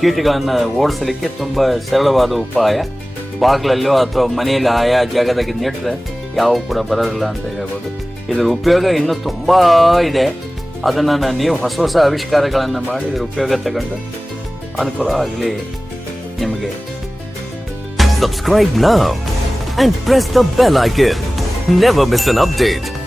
ಕೀಟಗಳನ್ನು ಓಡಿಸಲಿಕ್ಕೆ ತುಂಬ ಸರಳವಾದ ಉಪಾಯ. ಬಾಗಿಲಲ್ಲೋ ಅಥವಾ ಮನೆಯಲ್ಲಿ ಆಯಾ ಜಾಗದಾಗಿ ನೆಟ್ಟರೆ ಯಾವ ಕೂಡ ಬರೋದಿಲ್ಲ ಅಂತ ಹೇಳ್ಬೋದು. ಇದರ ಉಪಯೋಗ ಇನ್ನೂ ತುಂಬ ಇದೆ. ಅದನ್ನು ನೀವು ಹೊಸ ಹೊಸ ಆವಿಷ್ಕಾರಗಳನ್ನು ಮಾಡಿ ಇದರ ಉಪಯೋಗ ತಗೊಂಡು ಅನುಕೂಲ ಆಗಲಿ ನಿಮಗೆ. Subscribe now and press the bell icon. Never miss an update.